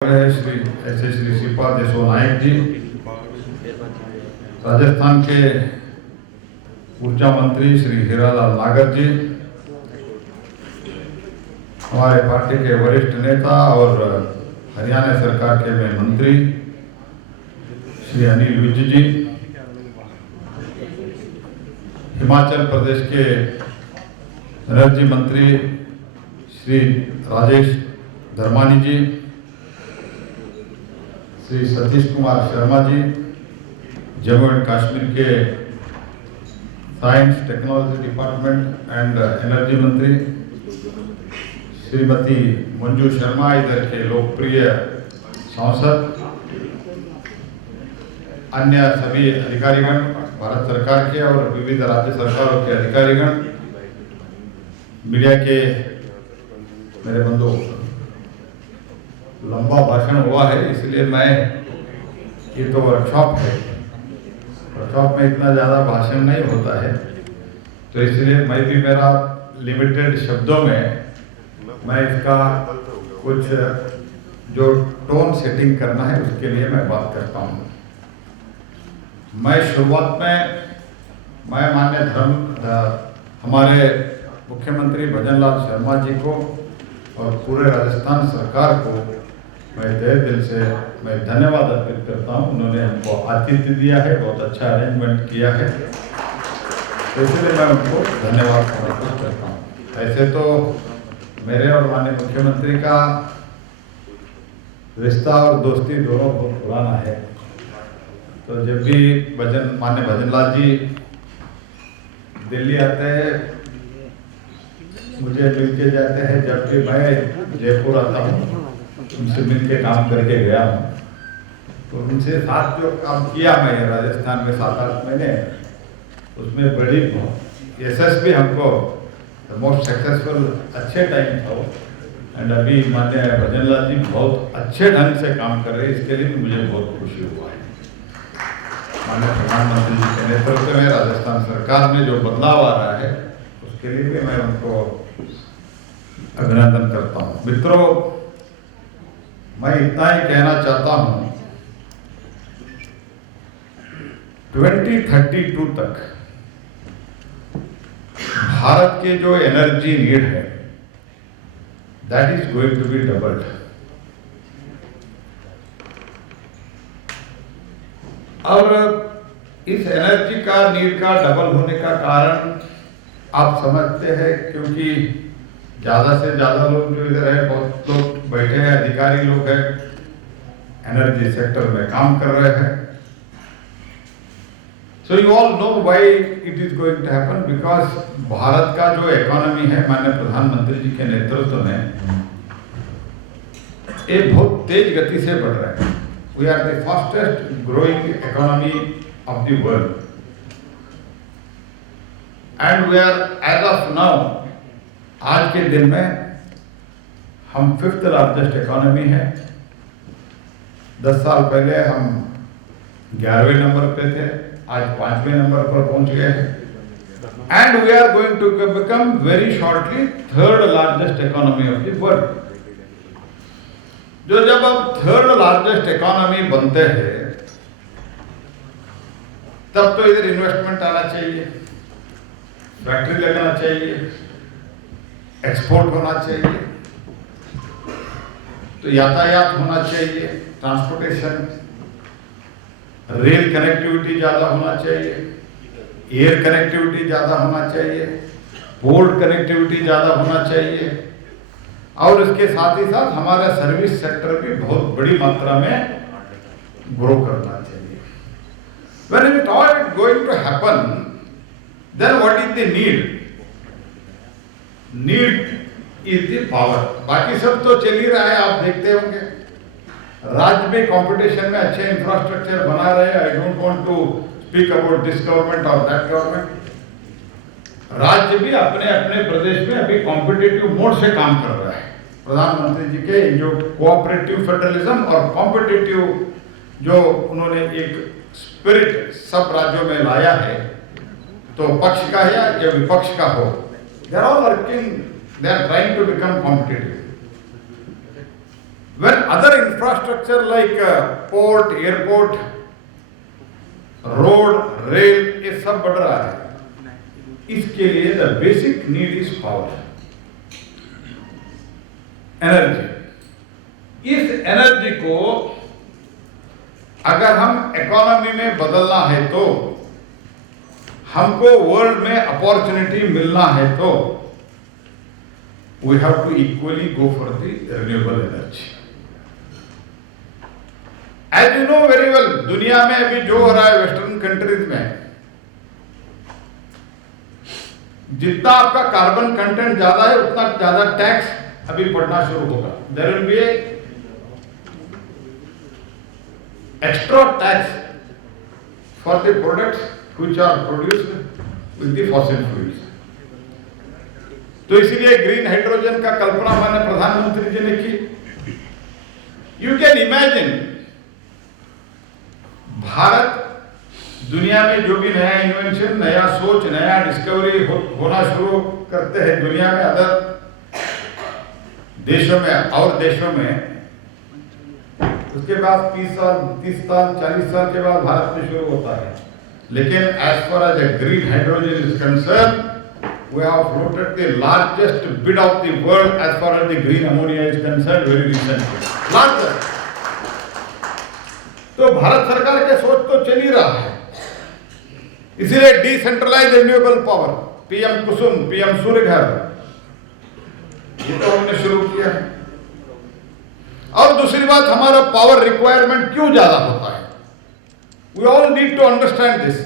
श्री ऐसे श्री श्रीपाद यशो नायक जी, राजस्थान के ऊर्जा मंत्री श्री हीरालाल नागर जी, हमारे पार्टी के वरिष्ठ नेता और हरियाणा सरकार के में मंत्री श्री अनिल विज जी, हिमाचल प्रदेश के एनर्जी मंत्री श्री राजेश धर्मानी जी, श्री सतीश कुमार शर्मा जी, जम्मू एंड कश्मीर के science technology department and energy मंत्री श्रीमती मंजू शर्मा, इधर के लोकप्रिय सांसद, अन्य सभी अधिकारीगण, भारत सरकार के और विविध राज्य सरकारों के अधिकारीगण, मीडिया के मेरे बंधु, लंबा भाषण हुआ है इसलिए मैं, ये तो वर्कशॉप है, वर्कशॉप में इतना ज़्यादा भाषण नहीं होता है, तो इसलिए मैं भी मेरा लिमिटेड शब्दों में मैं इसका कुछ जो टोन सेटिंग करना है उसके लिए मैं बात करता हूँ। मैं शुरुआत में माननीय हमारे मुख्यमंत्री भजन लाल शर्मा जी को और पूरे राजस्थान सरकार को मैं तहे दिल से मैं धन्यवाद अर्पित करता हूँ। उन्होंने हमको आतिथ्य दिया है, बहुत अच्छा अरेंजमेंट किया है, तो इसलिए मैं उनको धन्यवाद अर्पित करता हूँ। ऐसे तो मेरे और माननीय मुख्यमंत्री का रिश्ता और दोस्ती दोनों बहुत पुराना है, तो जब भी माननीय भजन लाल जी दिल्ली आते हैं, मुझे मिल के जाते हैं, जब भी मैं जयपुर आता हूँ उनसे मिल के काम करके गया हूँ, तो उनसे साथ जो काम किया मैं राजस्थान में 7-8 महीने, उसमें बड़ी यशस्वी हमको मोस्ट सक्सेसफुल अच्छे टाइम था वो। एंड अभी माननीय भजन लाल जी बहुत अच्छे ढंग से काम कर रहे हैं, इसके लिए भी मुझे बहुत खुशी हुआ है। माननीय प्रधानमंत्री जी के नेतृत्व में राजस्थान सरकार में जो बदलाव आ रहा है उसके लिए भी मैं उनको अभिनंदन करता हूँ। मित्रों, मैं इतना ही कहना चाहता हूँ, 2032 तक भारत के जो एनर्जी नीड है that is going to be doubled. और इस एनर्जी का नीड का डबल होने का कारण आप समझते हैं, क्योंकि ज़्यादा से ज़्यादा लोग जो इधर है, बहुत लोग बैठे हैं, अधिकारी लोग हैं, एनर्जी सेक्टर में काम कर रहे हैं। So you all know why it is going to happen, because Bharat का जो इकोनॉमी है माननीय प्रधानमंत्री जी के नेतृत्व में ये बहुत तेज गति से बढ़ रहा है। We are the fastest growing economy of the world and we are as of now, आज के दिन में हम 5th लार्जेस्ट इकोनॉमी है। 10 साल पहले हम 11वें नंबर पे थे, आज 5वें नंबर पर पहुंच गए हैं। And we are going to become very shortly 3rd largest economy of the world. जो जब अब 3rd लार्जेस्ट इकोनॉमी बनते हैं तब तो इधर इन्वेस्टमेंट आना चाहिए, फैक्ट्री लगाना चाहिए, एक्सपोर्ट होना चाहिए, तो यातायात होना चाहिए, ट्रांसपोर्टेशन, रेल कनेक्टिविटी ज़्यादा होना चाहिए, एयर कनेक्टिविटी ज़्यादा होना चाहिए, पोर्ट कनेक्टिविटी ज़्यादा होना चाहिए, और इसके साथ ही साथ हमारा सर्विस सेक्टर भी बहुत बड़ी मात्रा में ग्रो करना चाहिए। When it all going to happen, then what is the need? Need is the power. बाकी सब तो चल ही रहा है, आप देखते होंगे राज्य में कंपटीशन में अच्छे इंफ्रास्ट्रक्चर बना रहे हैं। I don't want to speak about this government और दैट गवर्नमेंट। राज्य भी अपने अपने प्रदेश में अभी कॉम्पिटिटिव मोड से काम कर रहा है। प्रधानमंत्री जी के जो कोऑपरेटिव फेडरलिज्म और कॉम्पिटिटिव जो उन्होंने एक स्पिरिट सब राज्यों में लाया है, तो पक्ष का या विपक्ष का हो, they are all working, they are trying to become competitive. When other infrastructure like port, airport, road, rail, ये सब बढ़ रहा है, इसके लिए the basic need is power, energy. इस एनर्जी को अगर हम इकोनॉमी में बदलना है तो, हमको वर्ल्ड में अपॉर्चुनिटी मिलना है तो, we have to equally go for the renewable energy. As you know very well, दुनिया में अभी जो हो रहा है वेस्टर्न कंट्रीज में, जितना आपका कार्बन कंटेंट ज्यादा है उतना ज्यादा टैक्स अभी पड़ना शुरू होगा। There will be extra tax for the products which are produced with the fossil fuels. तो इसीलिए ग्रीन हाइड्रोजन का कल्पना माननीय प्रधानमंत्री जी ने की। यू कैन इमेजिन, भारत दुनिया में जो भी नया इन्वेंशन, नया सोच, नया डिस्कवरी होना शुरू करते हैं दुनिया में, अदर देशों में और देशों में, उसके बाद 30 साल 40 साल के बाद भारत में शुरू होता है। लेकिन as far as the green hydrogen is concern, we have floated the largest bid of the world as far as the green ammonia is concerned very recently, largest। तो भारत सरकार के सोच तो चल ही रहा है, इसीलिए डिसेंट्रलाइज रिन्यूएबल पावर, पीएम कुसुम, PM सूर्य घर, ये तो हमने शुरू किया है। और दूसरी बात, हमारा पावर रिक्वायरमेंट क्यों ज्यादा होता है, we all need to understand this.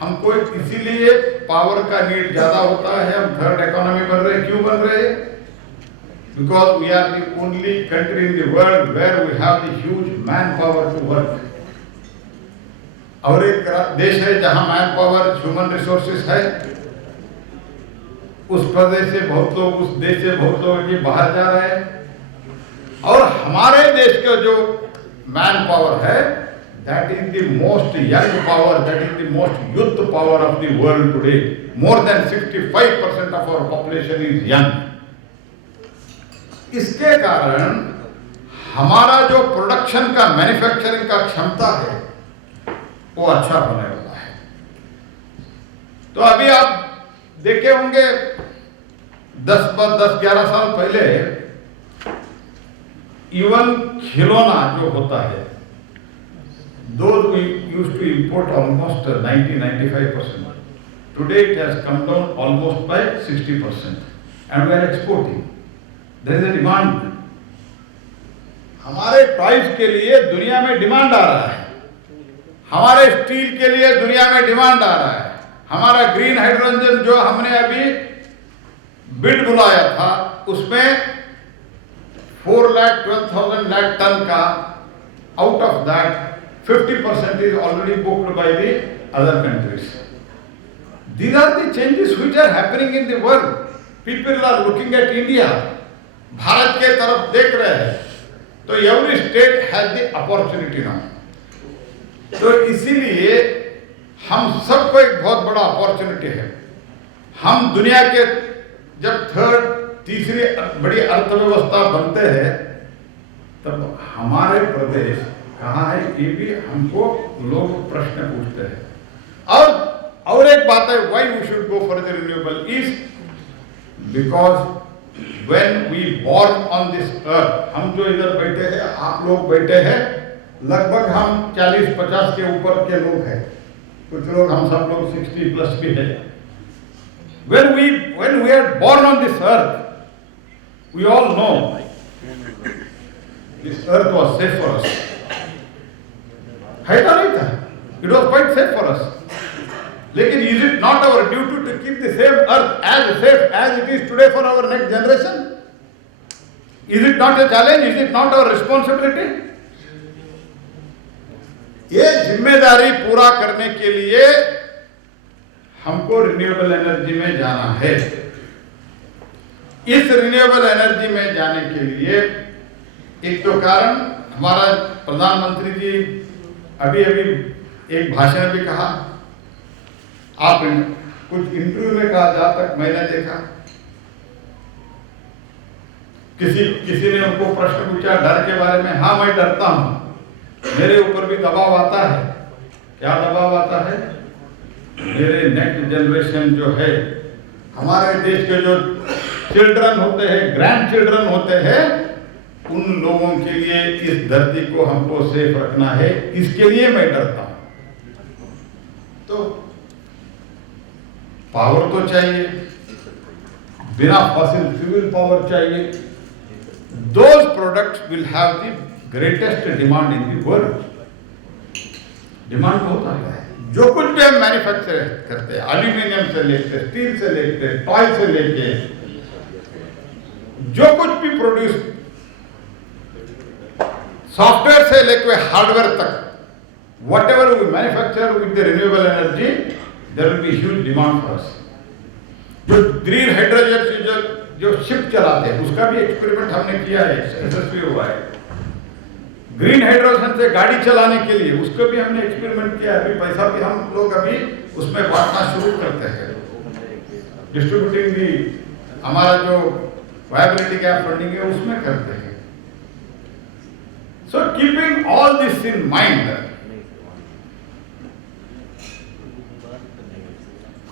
हमको इसीलिए पावर का नीड ज्यादा होता है। हम थर्ड इकोनॉमी बन रहे हैं, क्यों बन रहे हैं? Because we are the only country in the world where we have the huge man power to work. और एक देश है जहां मैन पावर, ह्यूमन रिसोर्सेस है, उस प्रदेश से बहुत लोग, उस देश से बहुत लोग ये बाहर जा रहे हैं। और हमारे देश का जो मैन पावर है, that is the most young power, that is the most youth power of the world today. More than 65% of our population is young. इसके कारण हमारा जो प्रोडक्शन का, मैन्युफैक्चरिंग का क्षमता है वो अच्छा होने वाला है। तो अभी आप देखे होंगे 10-11 साल पहले इवन खिलौना जो होता है, those we used to import almost 90-95%. Today it has come down almost by 60%, and we are exporting. There is a demand. हमारे टॉयज के लिए दुनिया में डिमांड आ रहा है, हमारे स्टील के लिए दुनिया में डिमांड आ रहा है। हमारा ग्रीन हाइड्रोजन जो हमने अभी बिड बुलाया था, उसमें 4,12,000 टन का, out of that 50% is already booked by the other countries. These are the changes which are happening in the world. People are looking at India. Bharat के तरफ देख रहे हैं, तो every state has the opportunity now. तो इसीलिए हम सबको एक बहुत बड़ा अपॉर्चुनिटी है। हम दुनिया के जब तीसरी बड़ी अर्थव्यवस्था बनते हैं, तब हमारे प्रदेश कहाँ है, ये भी हमको लोग प्रश्न पूछते हैं। और एक बात है, why we should go for the renewable is because when we born on this earth, हम जो इधर बैठे हैं, आप लोग बैठे हैं, लगभग हम 40-50 के ऊपर के लोग हैं, कुछ लोग, हम सब लोग 60 प्लस भी है। when we are born on this earth, we all know this earth was safe for us. है तो नहीं था, it was quite safe for us. लेकिन is it not our duty to keep the same earth as safe as it is today for our next generation? Is it not a challenge? Is it not our responsibility? ये जिम्मेदारी पूरा करने के लिए हमको renewable energy में जाना है। इस रिन्यूएबल एनर्जी में जाने के लिए एक तो कारण, हमारा प्रधानमंत्री जी अभी एक भाषण में कहा, आप कुछ इंटरव्यू में कहा, जहां तक मैंने देखा, किसी ने उनको प्रश्न पूछा डर के बारे में, हाँ मैं डरता हूँ, मेरे ऊपर भी दबाव आता है। क्या दबाव आता है? मेरे नेक्स्ट जनरेशन जो है, हमारे देश के जो चिल्ड्रन होते हैं, ग्रैंड चिल्ड्रन होते हैं, उन लोगों के लिए इस धरती को हमको सेफ रखना है, इसके लिए मैं डरता हूं। तो पावर तो चाहिए, बिना फॉसिल फ्यूल पावर चाहिए। Those products will have the greatest demand in the world. Demand बहुत आता है। जो कुछ भी हम मैन्युफैक्चर करते हैं, एल्यूमिनियम से लेके, स्टील से लेके, टॉय से लेके, जो कुछ भी प्रोड्यूस, सॉफ्टवेयर से लेके हार्डवेयर तक, whatever we manufacture with the renewable energy, there will be huge demand for us. जो ग्रीन हाइड्रोजन जो शिप चलाते हैं, उसका भी एक्सपेरिमेंट हमने किया है, यशस्वी हुआ है। ग्रीन हाइड्रोजन से गाड़ी चलाने के लिए उसको भी हमने एक्सपेरिमेंट किया है। अभी पैसा भी हम लोग अभी उसमें बांटना शुरू करते हैं, डिस्ट्रीब्यूटिंग भी हमारा जो वायबिलिटी गैप फंडिंग है उसमें करते हैं। So keeping all this in mind,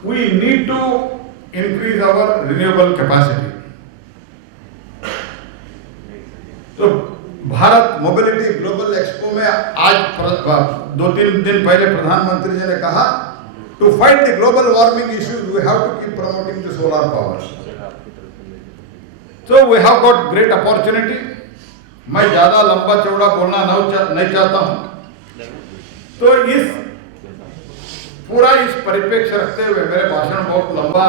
we need to increase our renewable capacity. तो भारत मोबिलिटी ग्लोबल एक्सपो में आज 2-3 दिन पहले प्रधानमंत्री जी ने कहा, to fight the global warming issues we have to keep promoting the solar power. So we have got great opportunity. मैं ज्यादा लंबा चौड़ा बोलना नहीं चाहता हूं, तो इस पूरा इस परिप्रेक्ष्य रखते हुए, मेरे भाषण बहुत लंबा,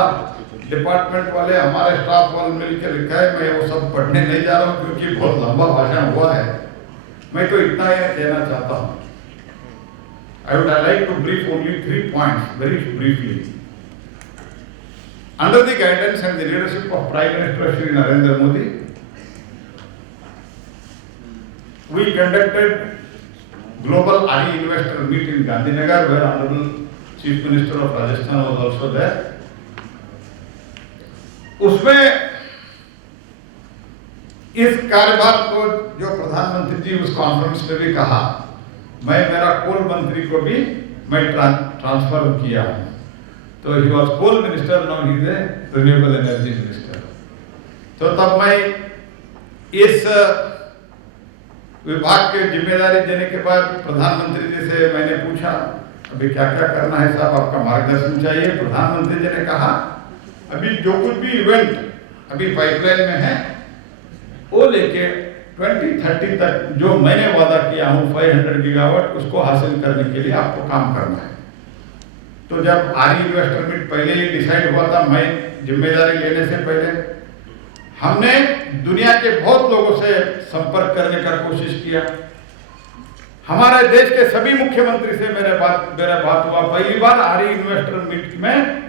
डिपार्टमेंट वाले, हमारे स्टाफ वाले मिलकर लिखा है, मैं वो सब पढ़ने नहीं जा रहा हूं क्योंकि बहुत लंबा भाषण हुआ है। मैं तो इतना ही कहना चाहता हूं। I would like to brief only 3 points very briefly. Under the guidance and the leadership of Prime Minister Shri Narendra Modi, we conducted global RE investor meet in Gandhinagar, where Honorable Chief Minister of Rajasthan was also there. उसमें इस कार्यभार को जो प्रधानमंत्री जी उस conference में भी कहा, मैं मेरा कोल मंत्री को भी मैं ट्रांसफर किया हूं। तो he was coal minister, now he is a renewable energy minister. तो तब मैं इस विभाग के जिम्मेदारी देने के बाद प्रधानमंत्री जी से मैंने पूछा, अभी क्या क्या करना है साहब, आपका मार्गदर्शन चाहिए। प्रधानमंत्री जी ने कहा, अभी जो कुछ भी इवेंट अभी पाइपलाइन में है वो लेके 2030 तक जो मैंने वादा किया हूं 500 गीगावाट, उसको हासिल करने के लिए आपको काम करना है। तो जब आरई इन्वेस्टर मीट पहले ही डिसाइड हुआ था, मैं जिम्मेदारी लेने से पहले हमने दुनिया के बहुत लोगों से संपर्क करने का कोशिश किया। हमारे देश के सभी मुख्यमंत्री से मेरा बात हुआ। पहली बार आरई इन्वेस्टर मीट में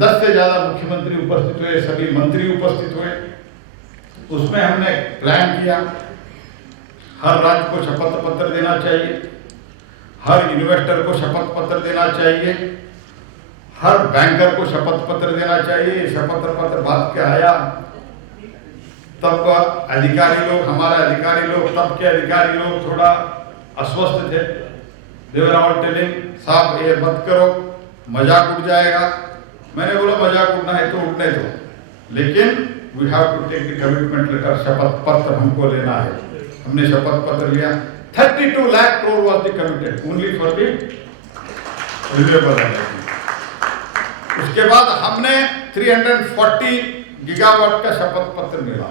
10 से ज्यादा मुख्यमंत्री उपस्थित हुए, सभी मंत्री उपस्थित हुए। उसमें हमने प्लान किया, हर राज्य को शपथ पत्र देना चाहिए, हर इन्वेस्टर को शपथ पत्र देना चाहिए, हर बैंकर को शपथ पत्र देना चाहिए। शपथ पत्र बात के आया, तब अधिकारी लोग, हमारे अधिकारी लोग, तब के अधिकारी लोग थोड़ा अस्वस्थ थे। दे वर ऑल टेलिंग, साहब ये मत करो, मजाक उड़ जाएगा। मैंने बोला मजाक उड़ना है तो उड़ने दो, लेकिन we have to take the commitment letter, शपथ पत्र हमको लेना है। हमने शपथ पत्र लिया। 32 lakh crore was the committed only for the renewable energy. उसके बाद हमने 340 गीगावाट का शपथ पत्र मिला।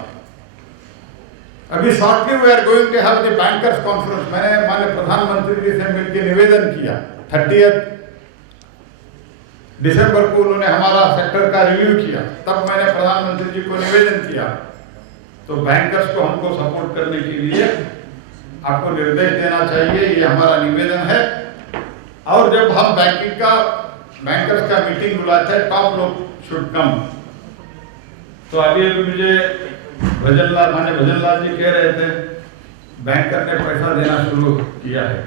अभी shortly we are going to have the bankers conference. मैंने माननीय प्रधानमंत्री जी से मिलकर निवेदन किया। 30 दिसंबर को उन्होंने हमारा सेक्टर का रिव्यू किया, तब मैंने प्रधानमंत्री जी को निवेदन किया। तो बैंकर्स को हमको सपोर्ट करने के लिए आपको निर्देश देना चाहिए, ये हमारा निवेदन है। और जब हम बैंकर्स का मीटिंग बुलाते हैं, टॉप लोग शुड कम। तो अभी मुझे माननीय भजनलाल जी कह रहे थे, बैंकर ने पैसा देना शुरू किया है।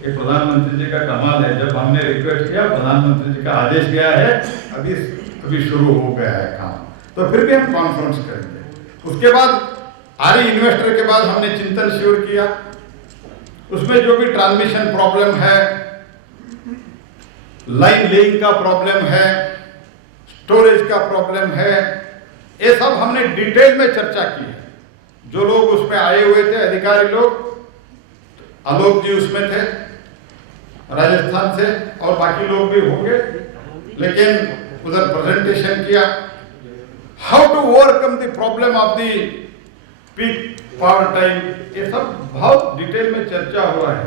ये प्रधानमंत्री जी का कमाल है। जब हमने रिक्वेस्ट किया, प्रधानमंत्री जी का आदेश गया है, अभी शुरू हो गया है काम। तो तो फिर भी हम कॉन्फ्रेंस करेंगे। उसके बाद आरी इन्वेस्टर के बाद हमने चिंतन शिविर किया। उसमें जो भी ट्रांसमिशन प्रॉब्लम है, लाइन लेइंग का प्रॉब्लम है, स्टोरेज का प्रॉब्लम है, ये सब हमने डिटेल में चर्चा की है। जो लोग उसमें आए हुए थे अधिकारी लोग, आलोक जी उसमें थे राजस्थान से, और बाकी लोग भी होंगे, लेकिन उधर प्रेजेंटेशन किया how to overcome the problem of the peak power time. ये सब बहुत डिटेल में चर्चा हो रहा है।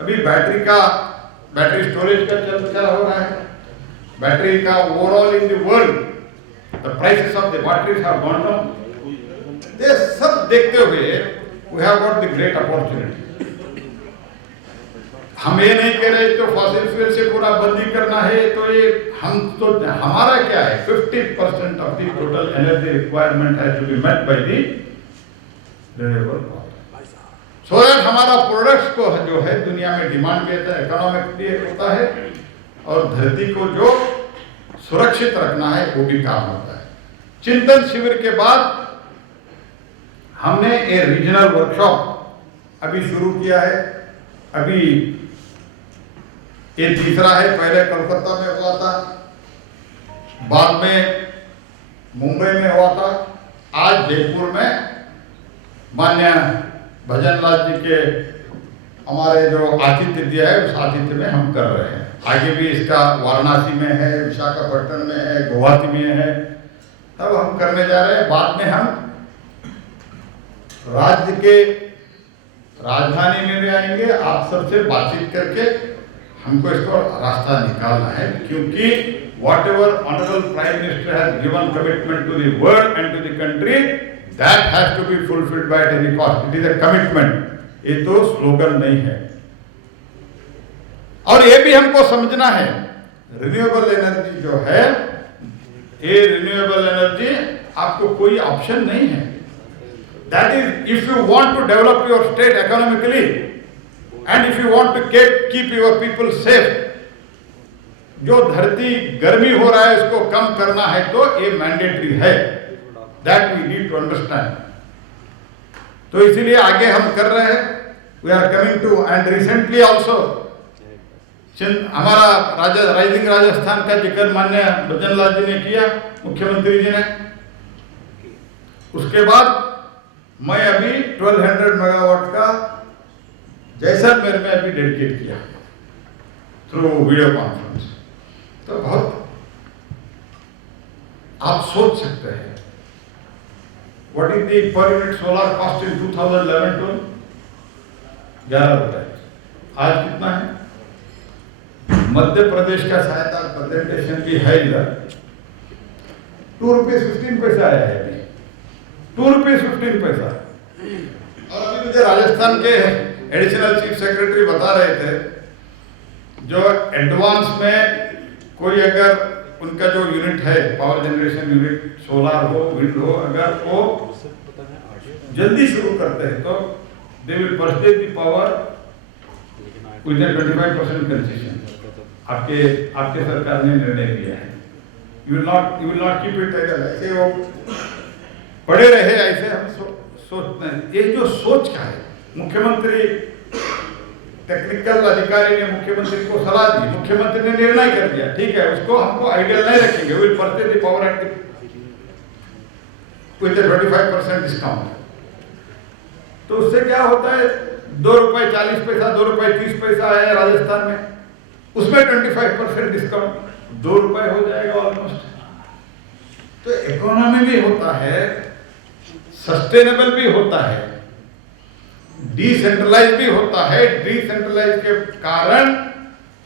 अभी बैटरी स्टोरेज का चर्चा हो रहा है। बैटरी का overall in the world the prices of the batteries have gone down. ये सब देखते हुए we have got the great opportunity. हम ये नहीं कह रहे तो फॉसिल फ्यूल से पूरा बंदी करना है, तो ये हम तो हमारा क्या है, 50% of the total energy requirement has to be met by the renewable power, so that हमारा प्रोडक्ट्स को जो है दुनिया में डिमांड भी होता है, इकोनॉमिकली होता है, और धरती को जो सुरक्षित रखना है वो भी काम होता है। चिंतन शिविर के बाद हमने एक रीजनल वर्कशॉप अभी शुरू किया है। अभी ये तीसरा है। पहले कोलकाता में हुआ था, बाद में मुंबई में हुआ था, आज जयपुर में मान्य भजन लाल जी के हमारे जो आतिथ्य दिया है उस आतिथ्य में हम कर रहे हैं। आगे भी इसका वाराणसी में है, विशाखापट्टनम में है, गुवाहाटी में है, तब हम करने जा रहे हैं। बाद में हम राज्य के राजधानी में भी आएंगे, आप सबसे बातचीत करके हमको इसको रास्ता निकालना है, क्योंकि whatever honourable prime minister has given commitment to the world and to the country, that has to be fulfilled by any cost. It is a commitment, ये तो स्लोगन नहीं है। और ये भी हमको समझना है, रिन्यूएबल एनर्जी जो है, ये रिन्यूएबल एनर्जी आपको कोई ऑप्शन नहीं है। That is, if you want to develop your state economically and if you want to keep your people safe, जो धरती गर्मी हो रहा है उसको कम करना है तो ये मैंडेटरी है। That we need to understand. तो इसीलिए आगे हम कर रहे हैं। We are coming to, and recently also हमारा राइजिंग राजस्थान का जिक्र माननीय भजन लाल जी ने किया, मुख्यमंत्री जी ने। उसके बाद मैं अभी 1200 मेगावाट का जैसलमेर में अभी डेडिकेट किया थ्रू वीडियो कॉन्फ्रेंस। तो बहुत आप सोच सकते हैं what is the per unit solar cost in 2011 to 11 रुपए। आज कितना है? मध्य प्रदेश का सहायता प्रेजेंटेशन भी है इधर, 2 रुपये 15 पैसा आया है अभी, 2 रुपये 15 पैसा। और अभी मुझे राजस्थान के एडिशनल चीफ सेक्रेटरी बता रहे थे, जो एडवांस में कोई अगर उनका जो यूनिट है, पावर जनरेशन यूनिट, सोलर हो, विंड हो, अगर वो जल्दी शुरू करते हैं तो they will purchase the power with 25% concession. आपके सरकार ने निर्णय लिया है। You will not keep it ऐसे वो पड़े रहे, ऐसे हम सोचते हैं। ये जो सोच का है, मुख्यमंत्री टेक्निकल अधिकारी ने मुख्यमंत्री को सलाह दी, मुख्यमंत्री ने निर्णय कर दिया, ठीक है, उसको हमको आइडियल नहीं रखेंगे, will purchase the power act with 25% discount. तो उससे क्या होता है, 2 रुपए 40 पैसा, 2 रुपए 30 पैसा है राजस्थान में, उसमें 25% डिस्काउंट, 2 रुपए हो जाएगा ऑलमोस्ट। तो इकोनॉमी भी होता है, सस्टेनेबल भी होता है, डिसेंट्रलाइज भी होता है। डिसेंट्रलाइज के कारण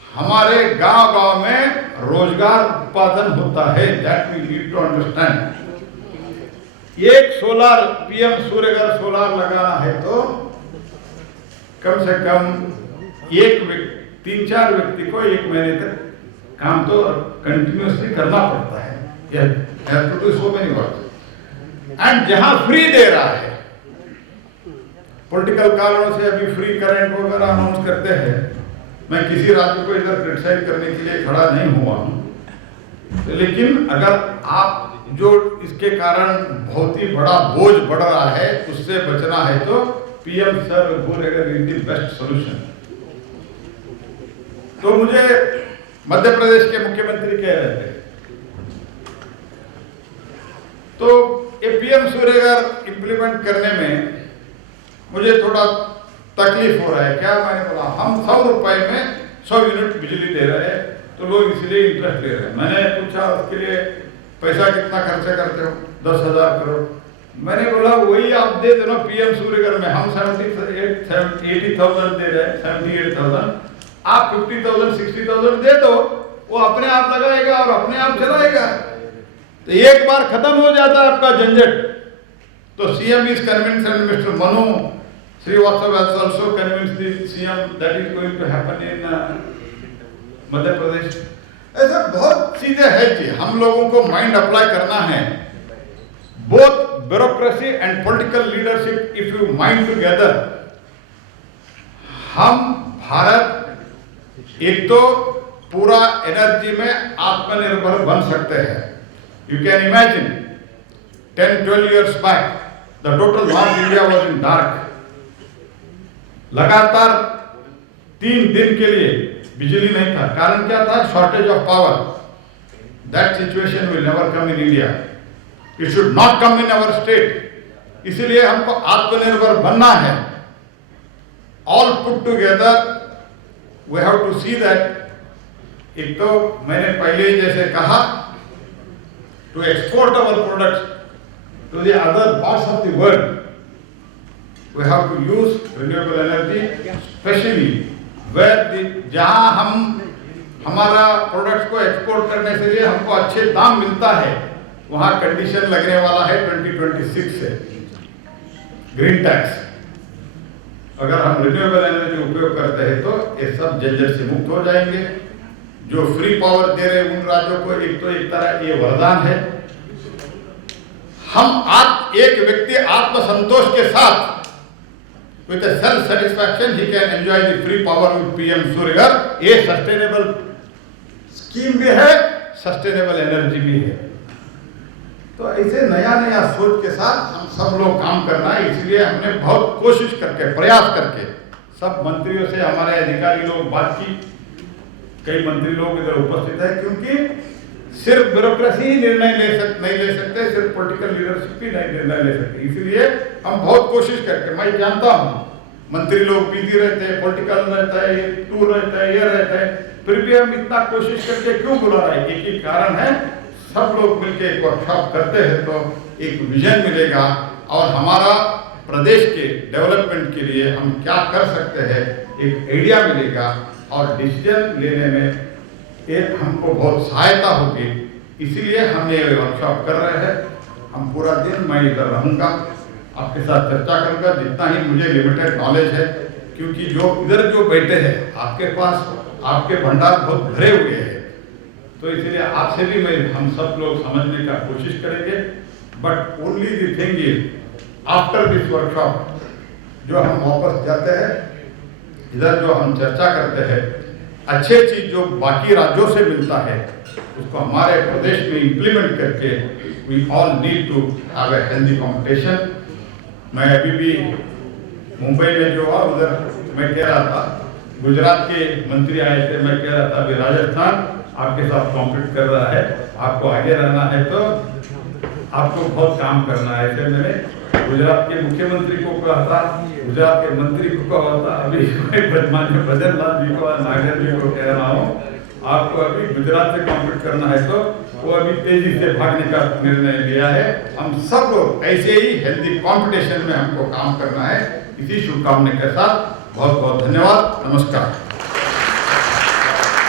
हमारे गांव-गांव में रोजगार उत्पादन होता है। That we need to understand. एक सोलर पीएम सूर्यघर सोलर लगाना है तो कम से कम 3-4 व्यक्ति को 1 महीने तक काम तो कंटिन्यूसली करना पड़ता है। So many work. एंड जहां फ्री दे रहा है, पॉलिटिकल कारणों से अभी फ्री करंट वगैरह अनाउंस करते हैं, मैं किसी राज्य को इधर क्रिटिसाइज करने के लिए खड़ा नहीं हुआ हूं, लेकिन अगर आप जो इसके कारण बहुत ही बड़ा बोझ बढ़ रहा है, उससे बचना है तो पीएम सर्वभूरिगर इज द बेस्ट सोल्यूशन। तो मुझे मध्य प्रदेश के मुख्यमंत्री कह रहे थे, तो ये पीएम सूर्यघर इंप्लीमेंट करने में मुझे थोड़ा तकलीफ हो रहा है। क्या? मैंने बोला हम 100 रुपए में 100 यूनिट बिजली दे रहे हैं, तो लोग इसलिए इंटरेस्ट ले रहे हैं। मैंने पूछा उसके लिए पैसा कितना खर्चा करते हो? 10,000 करोड़। मैंने बोला वही आप दे दो ना पीएम सूर्यघर में, हम 80,000 दे रहे हैं, 78,000, आप 50,000 60,000 दे दो, वो अपने आप लगाएगा और अपने आप चलाएगा, तो एक बार खत्म हो जाता है आपका झंझट। तो CM is convinced and mister Manu Srivastava has also convinced the CM that is going to happen in Madhya Pradesh. ऐसा बहुत चीजें है कि हम लोगों को माइंड अप्लाई करना है। Both bureaucracy and political leadership if you mind together, हम भारत एक तो पूरा एनर्जी में आत्मनिर्भर बन सकते हैं। You can imagine 10-12 years back the total North India was in dark। लगातार 3 दिन के लिए बिजली नहीं था। कारण क्या था? Shortage of power. That situation will never come in India, it should not come in our state. इसीलिए हमको आत्मनिर्भर बनना है। All put together we have to see that. एक तो मैंने पहले ही जैसे कहा, to export our products to the other parts of the world, we have to use renewable energy, especially where जहां हम हमारा प्रोडक्ट्स को एक्सपोर्ट करने से लिए हमको अच्छे दाम मिलता है, वहां कंडीशन लगने वाला है 2026 से ग्रीन टैक्स। अगर हम रिन्यूएबल एनर्जी उपयोग करते हैं तो ये सब झंझट से मुक्त हो जाएंगे। जो फ्री पावर दे रहे उन राज्यों को एक तो एक तरह ये वरदान है। हम एक व्यक्ति आत्मसंतोष के साथ with self satisfaction he can enjoy the free power with PM Surya Ghar. ये सस्टेनेबल स्कीम भी है, सस्टेनेबल एनर्जी भी है। तो ऐसे नया नया सोच के साथ हम सब लोग काम करना है। इसलिए हमने बहुत कोशिश करके, प्रयास करके, सब मंत्रियों से हमारे अधिकारी लोग बात की, कई मंत्री लोग इधर उपस्थित है, क्योंकि सिर्फ ब्यूरोक्रेसी ही निर्णय नहीं ले सकते, सिर्फ पॉलिटिकल लीडरशिप भी नहीं निर्णय ले सकते। इसलिए हम बहुत कोशिश करके, मैं जानता हूँ मंत्री लोग बिजी रहते हैं, पॉलिटिकल रहता है, टूर रहता है, ये रहता है, फिर भी हम इतना कोशिश करके क्यों बुला रहे हैं? एक ही कारण है, सब लोग मिलकर एक वर्कशॉप करते हैं तो एक विजन मिलेगा और हमारा प्रदेश के डेवलपमेंट के लिए हम क्या कर सकते हैं एक आइडिया मिलेगा और डिसीजन लेने में ये हमको बहुत सहायता होगी। इसीलिए हम ये वर्कशॉप कर रहे हैं। हम पूरा दिन मैं इधर रहूँगा, आपके साथ चर्चा करूँगा जितना ही मुझे लिमिटेड नॉलेज है, क्योंकि जो इधर जो बैठे हैं आपके पास आपके भंडार बहुत भरे हुए हैं, तो इसलिए आपसे भी हम सब लोग समझने का कोशिश करेंगे। But only the thing is after this workshop जो हम वापस जाते हैं, इधर जो हम चर्चा करते हैं, अच्छे चीज जो बाकी राज्यों से मिलता है उसको हमारे प्रदेश में इंप्लीमेंट करके we all need to have a healthy competition. मैं अभी भी मुंबई में जो हुआ उधर मैं कह रहा था, गुजरात के मंत्री आए थे, मैं कह रहा था अभी राजस्थान आपके साथ कॉम्पीट कर रहा है, आपको आगे रहना है तो आपको बहुत काम करना है। ऐसे मैंने गुजरात के मुख्यमंत्री को कहा था, गुजरात के मंत्री को कहा था, अभी माननीय भजन लाल जी को, नागर जी को कह रहा हूँ, आपको अभी गुजरात से कॉम्पीट करना है तो वो अभी तेजी से भागने का निर्णय लिया है। हम सब लोग ऐसे ही हेल्दी कॉम्पिटिशन में हमको काम करना है। इसी शुभकामना के साथ बहुत बहुत धन्यवाद, नमस्कार।